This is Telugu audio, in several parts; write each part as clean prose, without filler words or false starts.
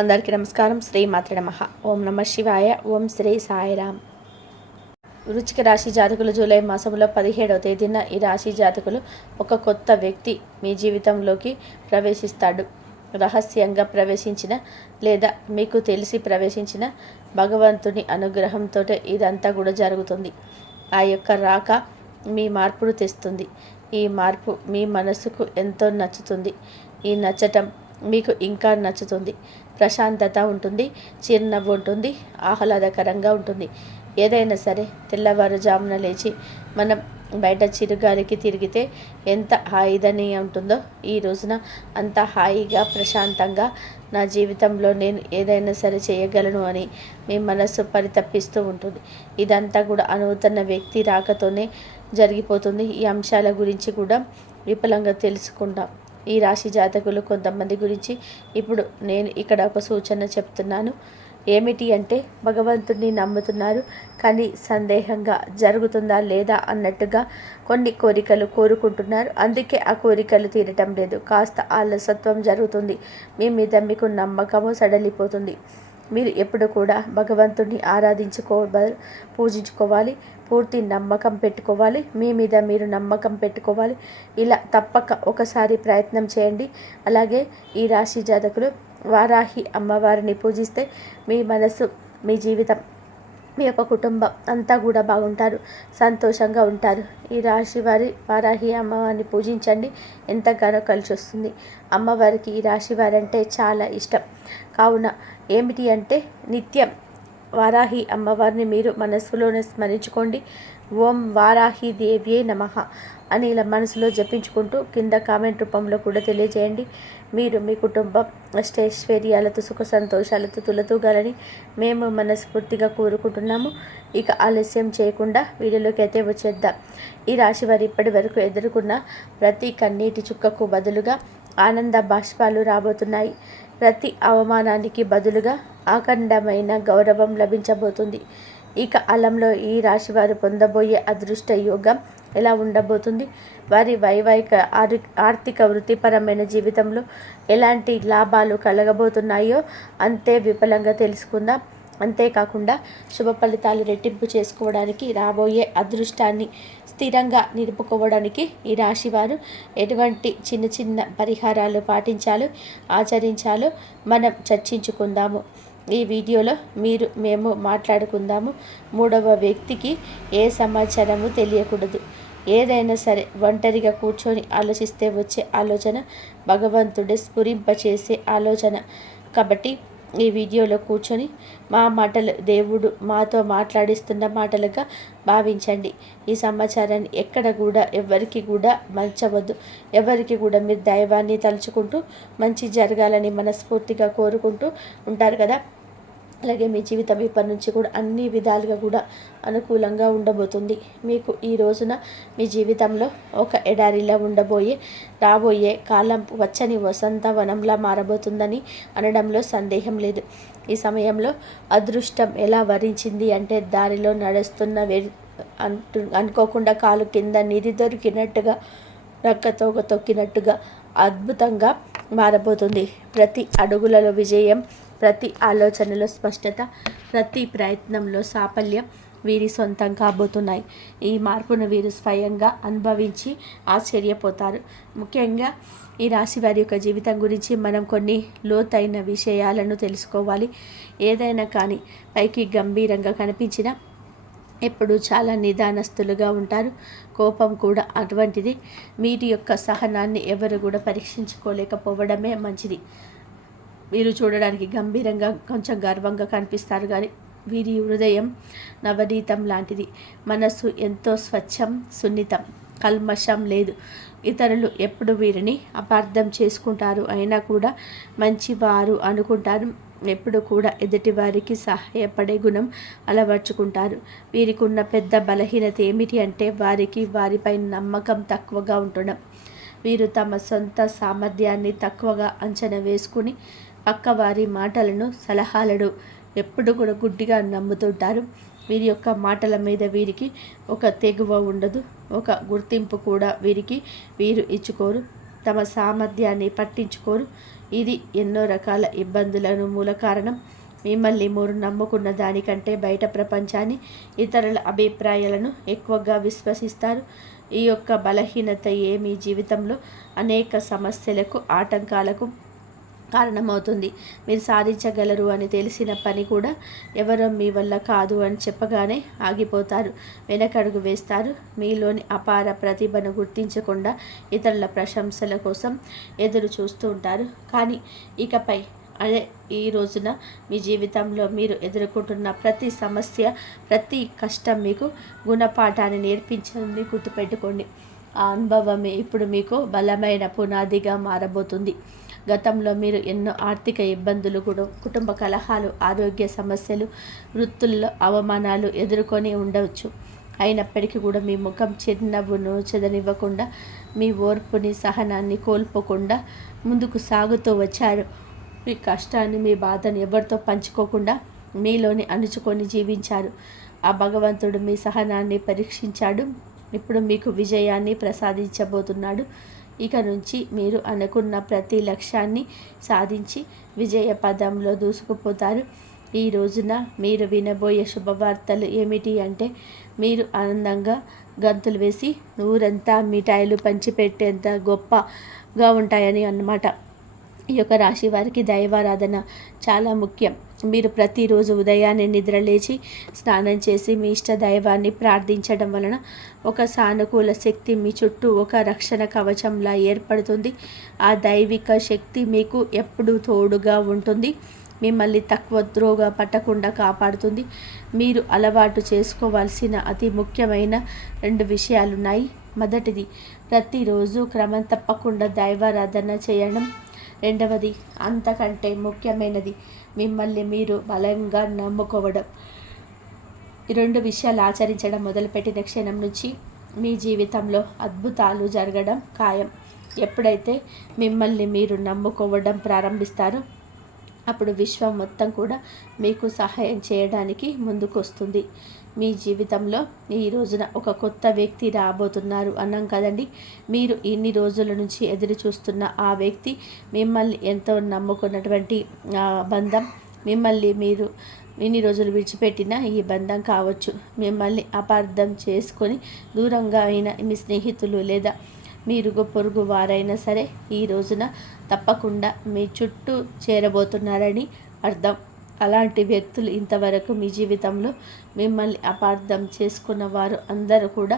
అందరికీ నమస్కారం. శ్రీమాత్రే నమః. ఓం నమ శివాయ. ఓం శ్రీ సాయిరామ్. వృశ్చిక రాశి జాతకులు జూలై మాసంలో 17వ తేదీన ఈ రాశి జాతకులు ఒక కొత్త వ్యక్తి మీ జీవితంలోకి ప్రవేశిస్తాడు. రహస్యంగా ప్రవేశించిన లేదా మీకు తెలిసి ప్రవేశించిన భగవంతుని అనుగ్రహంతో ఇదంతా కూడా జరుగుతుంది. ఆ యొక్క రాక మీ మార్పును తెస్తుంది. ఈ మార్పు మీ మనసుకు ఎంతో నచ్చుతుంది. ఈ నచ్చటం మీకు ఇంకా నచ్చుతుంది. ప్రశాంతత ఉంటుంది, చిరునవ్వు ఉంటుంది, ఆహ్లాదకరంగా ఉంటుంది. ఏదైనా సరే తెల్లవారుజామున లేచి మనం బయట చిరుగాలికి తిరిగితే ఎంత హాయిదని ఉంటుందో ఈ రోజున అంత హాయిగా ప్రశాంతంగా నా జీవితంలో నేను ఏదైనా సరే చేయగలను అని మీ మనస్సు పరితపిస్తూ ఉంటుంది. ఇదంతా కూడా నూతన వ్యక్తి రాకతోనే జరిగిపోతుంది. ఈ అంశాల గురించి కూడా విపులంగా తెలుసుకుందాం. ఈ రాశి జాతకులు కొంతమంది గురించి ఇప్పుడు నేను ఇక్కడ ఒక సూచన చెప్తున్నాను. ఏమిటి అంటే, భగవంతుడిని నమ్ముతున్నారు కానీ సందేహంగా జరుగుతుందా లేదా అన్నట్టుగా కొన్ని కోరికలు కోరుకుంటున్నారు. అందుకే ఆ కోరికలు తీరటం లేదు. కాస్త ఆలసత్వం జరుగుతుంది. మీ మీద మీకు నమ్మకము సడలిపోతుంది. మీరు ఎప్పుడు కూడా భగవంతుడిని పూజించుకోవాలి. పూర్తి నమ్మకం పెట్టుకోవాలి. మీ మీద మీరు నమ్మకం పెట్టుకోవాలి. ఇలా తప్పక ఒకసారి ప్రయత్నం చేయండి. అలాగే ఈ రాశి జాతకులు వారాహి అమ్మవారిని పూజిస్తే మీ మనసు, మీ జీవితం, మీ యొక్క కుటుంబం అంతా కూడా బాగుంటారు, సంతోషంగా ఉంటారు. ఈ రాశి వారి వారాహి అమ్మవారిని పూజించండి, ఎంతగానో కలిసి వస్తుంది. అమ్మవారికి ఈ రాశి వారంటే చాలా ఇష్టం. కావున ఏమిటి అంటే, నిత్యం వారాహి అమ్మవారిని మీరు మనస్సులోనే స్మరించుకోండి. ఓం వారాహి దేవ్యే నమః అని ఇలా మనసులో జపించుకుంటూ కింద కామెంట్ రూపంలో కూడా తెలియజేయండి. మీరు మీ కుటుంబం అష్టైశ్వర్యాలతో సుఖ సంతోషాలతో తులతూగాలని మేము మనస్ఫూర్తిగా కోరుకుంటున్నాము. ఇక ఆలస్యం చేయకుండా వీడియోలోకి అయితే వచ్చేద్దాం. ఈ రాశి వారు ఇప్పటి వరకు ఎదుర్కొన్న ప్రతి కన్నీటి చుక్కకు బదులుగా ఆనంద బాష్పాలు రాబోతున్నాయి. ప్రతి అవమానానికి బదులుగా అఖండమైన గౌరవం లభించబోతుంది. ఇక అలంలో ఈ రాశి వారు పొందబోయే అదృష్ట యోగం ఎలా ఉండబోతుంది, వారి వైవాహిక ఆర్థిక వృత్తిపరమైన జీవితంలో ఎలాంటి లాభాలు కలగబోతున్నాయో అంతే విపులంగా తెలుసుకుందాం. అంతేకాకుండా శుభ ఫలితాలు రెట్టింపు చేసుకోవడానికి, రాబోయే అదృష్టాన్ని స్థిరంగా నిలుపుకోవడానికి ఈ రాశివారు ఎటువంటి చిన్న చిన్న పరిహారాలు పాటించాలో, ఆచరించాలో మనం చర్చించుకుందాము. ఈ వీడియోలో మేము మాట్లాడుకుందాము. మూడవ వ్యక్తికి ఏ సమాచారము తెలియకూడదు. ఏదైనా సరే ఒంటరిగా కూర్చొని ఆలోచిస్తే వచ్చే ఆలోచన భగవంతుడే స్ఫురింపచేసే ఆలోచన. కాబట్టి ఈ వీడియోలో కూర్చొని మా మాటలు దేవుడు మాతో మాట్లాడిస్తున్న మాటలుగా భావించండి. ఈ సమాచారాన్ని ఎక్కడ కూడా ఎవరికి కూడా మర్చవద్దు. ఎవరికి కూడా మీరు దైవాన్ని తలుచుకుంటూ మంచి జరగాలని మనస్ఫూర్తిగా కోరుకుంటూ ఉంటారు కదా. అలాగే మీ జీవితం ఇప్పటి నుంచి కూడా అన్ని విధాలుగా కూడా అనుకూలంగా ఉండబోతుంది. మీకు ఈ రోజున మీ జీవితంలో ఒక ఎడారిలా రాబోయే కాలం వచ్చని వసంతవనంలా మారబోతుందని అనడంలో సందేహం లేదు. ఈ సమయంలో అదృష్టం ఎలా వరించింది అంటే, దారిలో నడుస్తున్న అనుకోకుండా కాలు కింద నిధి దొరికినట్టుగా, రక్కతోక తొక్కినట్టుగా అద్భుతంగా మారబోతుంది. ప్రతి అడుగులలో విజయం, ప్రతి ఆలోచనలో స్పష్టత, ప్రతి ప్రయత్నంలో సాఫల్యం వీరి సొంతం కాబోతున్నాయి. ఈ మార్పును వీరు స్వయంగా అనుభవించి ఆశ్చర్యపోతారు. ముఖ్యంగా ఈ రాశి వారి యొక్క జీవితం గురించి మనం కొన్ని లోతైన విషయాలను తెలుసుకోవాలి. ఏదైనా కానీ పైకి గంభీరంగా కనిపించినా ఎప్పుడు చాలా నిదానస్తులుగా ఉంటారు. కోపం కూడా అటువంటిది. వీరి యొక్క సహనాన్ని ఎవరు కూడా పరీక్షించుకోలేకపోవడమే మంచిది. వీరు చూడడానికి గంభీరంగా, కొంచెం గర్వంగా కనిపిస్తారు కానీ వీరి హృదయం నవనీతం లాంటిది. మనస్సు ఎంతో స్వచ్ఛం, సున్నితం, కల్మషం లేదు. ఇతరులు ఎప్పుడు వీరిని అపార్థం చేసుకుంటారు, అయినా కూడా మంచివారు అనుకుంటారు. ఎప్పుడు కూడా ఎదుటివారికి సహాయపడే గుణం అలవర్చుకుంటారు. వీరికి ఉన్న పెద్ద బలహీనత ఏమిటి అంటే, వారిపై నమ్మకం తక్కువగా ఉండడం. వీరు తమ సొంత సామర్థ్యాన్ని తక్కువగా అంచనా వేసుకుని పక్కవారి మాటలను, సలహాలను ఎప్పుడు కూడా గుడ్డిగా నమ్ముతుంటారు. వీరి యొక్క మాటల మీద వీరికి ఒక తెగువ ఉండదు, ఒక గుర్తింపు కూడా వీరు ఇచ్చుకోరు. తమ సామర్థ్యాన్ని పట్టించుకోరు. ఇది ఎన్నో రకాల ఇబ్బందులను మూల కారణం. మిమ్మల్ని మీరు నమ్ముకున్న దానికంటే బయట ప్రపంచాన్ని, ఇతరుల అభిప్రాయాలను ఎక్కువగా విశ్వసిస్తారు. ఈ యొక్క బలహీనత మీ జీవితంలో అనేక సమస్యలకు, ఆటంకాలకు కారణమవుతుంది. మీరు సాధించగలరు అని తెలిసిన పని కూడా ఎవరో మీ వల్ల కాదు అని చెప్పగానే ఆగిపోతారు, వెనకడుగు వేస్తారు. మీలోని అపార ప్రతిభను గుర్తించకుండా ఇతరుల ప్రశంసల కోసం ఎదురు చూస్తూ ఉంటారు. కానీ ఇకపై అదే ఈ రోజున మీ జీవితంలో మీరు ఎదుర్కొంటున్న ప్రతి సమస్య, ప్రతి కష్టం మీకు గుణపాఠాన్ని నేర్పించింది గుర్తుపెట్టుకోండి. ఆ అనుభవమే ఇప్పుడు మీకు బలమైన పునాదిగా మారబోతుంది. గతంలో మీరు ఎన్నో ఆర్థిక ఇబ్బందులు, కుటుంబ కలహాలు, ఆరోగ్య సమస్యలు, వృత్తుల్లో అవమానాలు ఎదుర్కొని ఉండవచ్చు. అయినప్పటికీ కూడా మీ ముఖం చిరునవ్వును చెదనివ్వకుండా, మీ ఓర్పుని, సహనాన్ని కోల్పోకుండా ముందుకు సాగుతూ వచ్చారు. మీ కష్టాన్ని, మీ బాధను ఎవరితో పంచుకోకుండా మీలోని అణుచుకొని జీవించారు. ఆ భగవంతుడు మీ సహనాన్ని పరీక్షించాడు. ఇప్పుడు మీకు విజయాన్ని ప్రసాదించబోతున్నాడు. ఇక నుంచి మీరు అనుకున్న ప్రతి లక్ష్యాన్ని సాధించి విజయ పదంలో దూసుకుపోతారు. ఈ రోజున మీరు వినబోయే శుభవార్తలు ఏమిటి అంటే, మీరు ఆనందంగా గంతులు వేసి ఊరంతా మిఠాయిలు పంచిపెట్టేంత గొప్పగా ఉంటాయని అన్నమాట. ఈ యొక్క రాశి వారికి దైవారాధన చాలా ముఖ్యం. మీరు ప్రతిరోజు ఉదయాన్నే నిద్రలేచి స్నానం చేసి మీ ఇష్ట దైవాన్ని ప్రార్థించడం వలన ఒక సానుకూల శక్తి మీ చుట్టూ ఒక రక్షణ కవచంలా ఏర్పడుతుంది. ఆ దైవిక శక్తి మీకు ఎప్పుడూ తోడుగా ఉంటుంది. మిమ్మల్ని తక్కువ ద్రోగా పట్టకుండా కాపాడుతుంది. మీరు అలవాటు చేసుకోవాల్సిన అతి ముఖ్యమైన 2 విషయాలున్నాయి. మొదటిది, ప్రతిరోజు క్రమం తప్పకుండా దైవారాధన చేయడం. రెండవది, అంతకంటే ముఖ్యమైనది, మిమ్మల్ని మీరు బలంగా నమ్ముకోవడం. ఈ 2 విషయాలు ఆచరించడం మొదలుపెట్టిన క్షణం నుంచి మీ జీవితంలో అద్భుతాలు జరగడం ఖాయం. ఎప్పుడైతే మిమ్మల్ని మీరు నమ్ముకోవడం ప్రారంభిస్తారో అప్పుడు విశ్వం మొత్తం కూడా మీకు సహాయం చేయడానికి ముందుకు వస్తుంది. మీ జీవితంలో ఈ రోజున ఒక కొత్త వ్యక్తి రాబోతున్నారు అన్నాం కదండి. మీరు ఇన్ని రోజుల నుంచి ఎదురు చూస్తున్న ఆ వ్యక్తి, మిమ్మల్ని ఎంతో నమ్ముకున్నటువంటి బంధం, మిమ్మల్ని మీరు ఇన్ని రోజులు విడిచిపెట్టిన ఈ బంధం కావచ్చు. మిమ్మల్ని అపార్థం చేసుకొని దూరంగా అయిన మీ స్నేహితులు లేదా మీ ఇరుగు పొరుగు వారైనా సరే ఈ రోజున తప్పకుండా మీ చుట్టూ చేరబోతున్నారని అర్థం. అలాంటి వ్యక్తులు ఇంతవరకు మీ జీవితంలో మిమ్మల్ని అపార్థం చేసుకున్న వారు అందరూ కూడా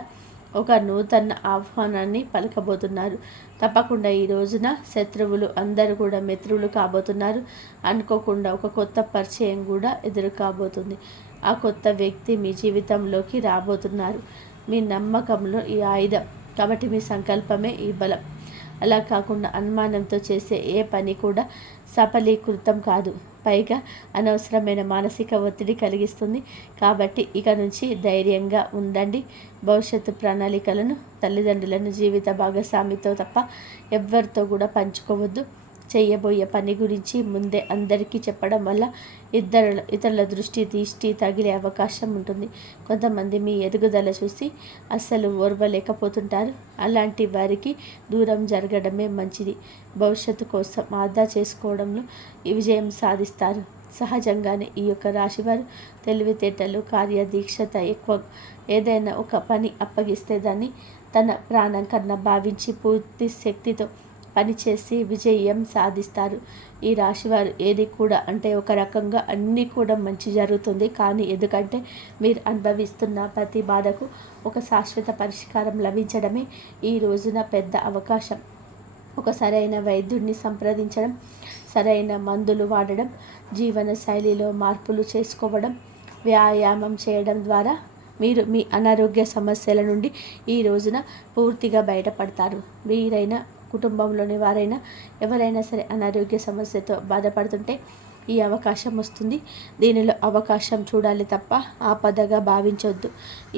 ఒక నూతన ఆహ్వానాన్ని పలకబోతున్నారు. తప్పకుండా ఈ రోజున శత్రువులు అందరూ కూడా మిత్రులు కాబోతున్నారు. అనుకోకుండా ఒక కొత్త పరిచయం కూడా ఎదురు కాబోతుంది. ఆ కొత్త వ్యక్తి మీ జీవితంలోకి రాబోతున్నారు. మీ నమ్మకంలో ఈ ఆయుధం కాబట్టి మీ సంకల్పమే ఈ బలం. అలా కాకుండా అనుమానంతో చేసే ఏ పని కూడా సఫలీకృతం కాదు. పైగా అనవసరమైన మానసిక ఒత్తిడి కలిగిస్తుంది. కాబట్టి ఇక నుంచి ధైర్యంగా ఉండండి. భవిష్యత్తు ప్రణాళికలను తల్లిదండ్రులను, జీవిత భాగస్వామితో తప్ప ఎవ్వరితో కూడా పంచుకోవద్దు. చేయబోయే పని గురించి ముందే అందరికీ చెప్పడం వల్ల ఇతరుల దృష్టి తగిలే అవకాశం ఉంటుంది. కొంతమంది మీ ఎదుగుదల చూసి అస్సలు ఓర్వలేకపోతుంటారు. అలాంటి వారికి దూరం జరగడమే మంచిది. భవిష్యత్తు కోసం ఆదా చేసుకోవడంలో ఈ విజయం సాధిస్తారు. సహజంగానే ఈ యొక్క రాశివారు తెలివితేటలు, కార్యదీక్షత ఎక్కువ. ఏదైనా ఒక పని అప్పగిస్తే దాన్ని తన ప్రాణం కన్నా భావించి పూర్తి శక్తితో పనిచేసి విజయం సాధిస్తారు. ఈ రాశివారు ఏది కూడా అంటే ఒక రకంగా అన్నీ కూడా మంచి జరుగుతుంది. కానీ ఎందుకంటే మీరు అనుభవిస్తున్న ప్రతి బాధకు ఒక శాశ్వత పరిష్కారం లభించడమే ఈ రోజున పెద్ద అవకాశం. ఒక సరైన వైద్యుడిని సంప్రదించడం, సరైన మందులు వాడడం, జీవన శైలిలో మార్పులు చేసుకోవడం, వ్యాయామం చేయడం ద్వారా మీరు మీ అనారోగ్య సమస్యల నుండి ఈ రోజున పూర్తిగా బయటపడతారు. మీరైనా, కుటుంబంలోని వారైనా, ఎవరైనా సరే అనారోగ్య సమస్యతో బాధపడుతుంటే ఈ అవకాశం వస్తుంది. దీనిలో అవకాశం చూడాలి తప్ప ఆపదగా భావించవద్దు.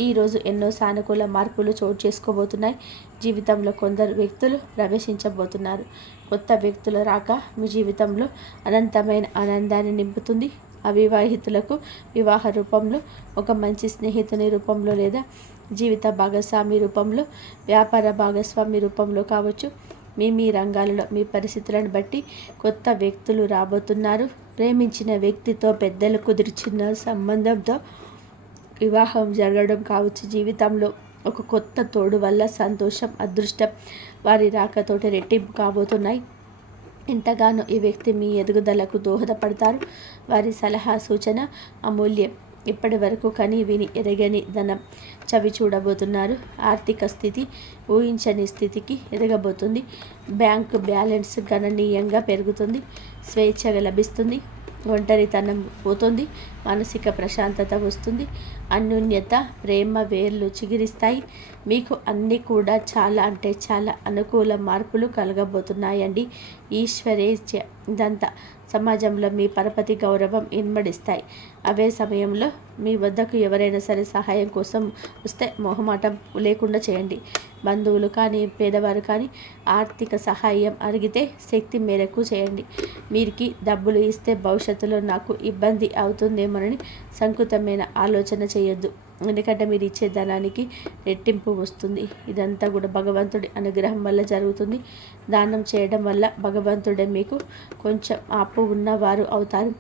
ఈరోజు ఎన్నో సానుకూల మార్పులు చోటు చేసుకోబోతున్నాయి. జీవితంలో కొందరు వ్యక్తులు ప్రవేశించబోతున్నారు. కొత్త వ్యక్తులు రాక మీ జీవితంలో అనంతమైన ఆనందాన్ని నింపుతుంది. అవివాహితులకు వివాహ రూపంలో, ఒక మంచి స్నేహితుని రూపంలో లేదా జీవిత భాగస్వామి రూపంలో, వ్యాపార భాగస్వామి రూపంలో కావచ్చు, మీ రంగాలలో మీ పరిస్థితులను బట్టి కొత్త వ్యక్తులు రాబోతున్నారు. ప్రేమించిన వ్యక్తితో పెద్దలు కుదిర్చిన సంబంధంతో వివాహం జరగడం కావచ్చు. జీవితంలో ఒక కొత్త తోడు వల్ల సంతోషం, అదృష్టం వారి రాకతోటి రెట్టింపు కాబోతున్నాయి. ఎంతగానో ఈ వ్యక్తి మీ ఎదుగుదలకు దోహదపడతారు. వారి సలహా సూచన అమూల్యం. ఇప్పటి వరకు కని విని ఎరగని ధనం చవి చూడబోతున్నారు. ఆర్థిక స్థితి ఊహించని స్థితికి ఎదగబోతుంది. బ్యాంకు బ్యాలెన్స్ గణనీయంగా పెరుగుతుంది. స్వేచ్ఛగా లభిస్తుంది. ఒంటరితనం పోతుంది. మానసిక ప్రశాంతత వస్తుంది. అన్యోన్యత, ప్రేమ వేర్లు చిగురిస్తాయి. మీకు అన్నీ కూడా చాలా అంటే చాలా అనుకూల మార్పులు కలగబోతున్నాయండి. ఈశ్వరేచ్ఛ ఇదంతా సమాజంలో మీ పరపతి గౌరవం ఇన్మడిస్తాయి. అవే సమయంలో మీ వద్దకు ఎవరైనా సరే సహాయం కోసం వస్తే మొహమాటం లేకుండా చేయండి. బంధువులు కానీ పేదవారు కానీ ఆర్థిక సహాయం అడిగితే శక్తి మేరకు చేయండి. వీరికి డబ్బులు ఇస్తే భవిష్యత్తులో నాకు ఇబ్బంది అవుతుందేమోనని సంకుతమైన ఆలోచన చేయొద్దు. ఎందుకంటే మీరు ఇచ్చే ధనానికి రెట్టింపు వస్తుంది. ఇదంతా కూడా భగవంతుడి అనుగ్రహం వల్ల జరుగుతుంది. దానం చేయడం వల్ల భగవంతుడే మీకు కొంచెం ఆపు ఉన్నవారు అవుతారు.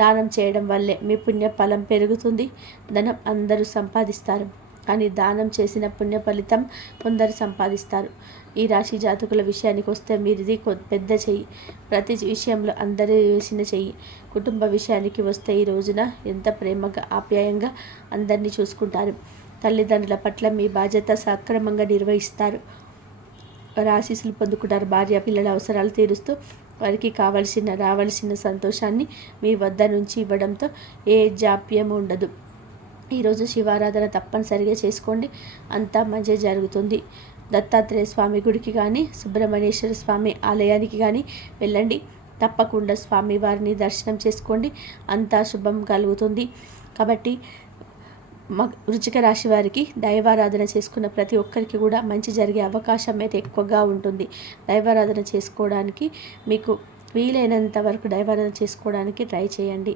దానం చేయడం వల్లే మీ పుణ్య ఫలం పెరుగుతుంది. ధనం అందరూ సంపాదిస్తారు, కానీ దానం చేసిన పుణ్య ఫలితం కొందరు సంపాదిస్తారు. ఈ రాశి జాతకుల విషయానికి వస్తే మీరిది పెద్ద చెయ్యి. ప్రతి విషయంలో అందరూ వేసిన చెయ్యి. కుటుంబ విషయానికి వస్తే ఈ రోజున ఎంత ప్రేమగా ఆప్యాయంగా అందరినీ చూసుకుంటారు. తల్లిదండ్రుల పట్ల మీ బాధ్యత సక్రమంగా నిర్వహిస్తారు. ఆశీస్సులు పొందుకుంటారు. భార్య పిల్లల అవసరాలు తీరుస్తూ వారికి రావాల్సిన సంతోషాన్ని మీ వద్ద నుంచి ఇవ్వడంతో ఏ జాప్యం ఉండదు. ఈరోజు శివారాధన తప్పనిసరిగా చేసుకోండి. అంతా మంచి జరుగుతుంది. దత్తాత్రేయ స్వామి గుడికి కానీ సుబ్రహ్మణ్యేశ్వర స్వామి ఆలయానికి కానీ వెళ్ళండి. తప్పకుండా స్వామి వారిని దర్శనం చేసుకోండి. అంతా శుభం కలుగుతుంది. కాబట్టి వృశ్చిక రాశి వారికి దైవారాధన చేసుకున్న ప్రతి ఒక్కరికి కూడా మంచి జరిగే అవకాశం అయితే ఎక్కువగా ఉంటుంది. దైవారాధన చేసుకోవడానికి మీకు వీలైనంత వరకు దైవారాధన చేసుకోవడానికి ట్రై చేయండి.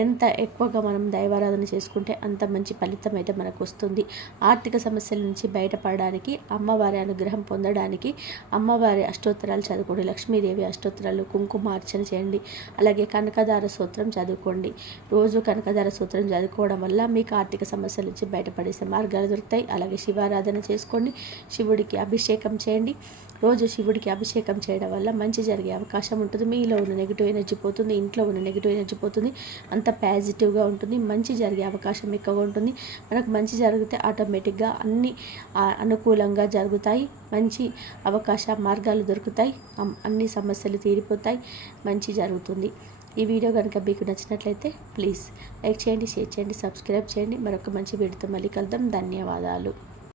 ఎంత ఎక్కువగా మనం దైవారాధన చేసుకుంటే అంత మంచి ఫలితం అయితే మనకు వస్తుంది. ఆర్థిక సమస్యల నుంచి బయటపడడానికి, అమ్మవారి అనుగ్రహం పొందడానికి అమ్మవారి అష్టోత్తరాలు చదువుకోండి. లక్ష్మీదేవి అష్టోత్తరాలు, కుంకుమార్చన చేయండి. అలాగే కనకదార స్తోత్రం చదువుకోండి. రోజు కనకదార స్తోత్రం చదువుకోవడం వల్ల మీకు ఆర్థిక సమస్యల నుంచి బయటపడేసే మార్గాలు దొరుకుతాయి. అలాగే శివారాధన చేసుకోండి. శివుడికి అభిషేకం చేయండి. రోజు శివుడికి అభిషేకం చేయడం వల్ల మంచి జరిగే అవకాశం ఉంటుంది. మీలో ఉన్న నెగిటివ్ ఎనర్జీ పోతుంది. ఇంట్లో ఉన్న నెగిటివ్ ఎనర్జీ పోతుంది. అంత పాజిటివ్గా ఉంటుంది. మంచి జరిగే అవకాశం ఎక్కువగా ఉంటుంది. మనకు మంచి జరిగితే ఆటోమేటిక్గా అన్నీ అనుకూలంగా జరుగుతాయి. మంచి అవకాశ మార్గాలు దొరుకుతాయి. అన్ని సమస్యలు తీరిపోతాయి. మంచి జరుగుతుంది. ఈ వీడియో కనుక మీకు నచ్చినట్లయితే ప్లీజ్ లైక్ చేయండి, షేర్ చేయండి, సబ్స్క్రైబ్ చేయండి. మరొక మంచి వీడియోతో మళ్ళీ కలుద్దాం. ధన్యవాదాలు.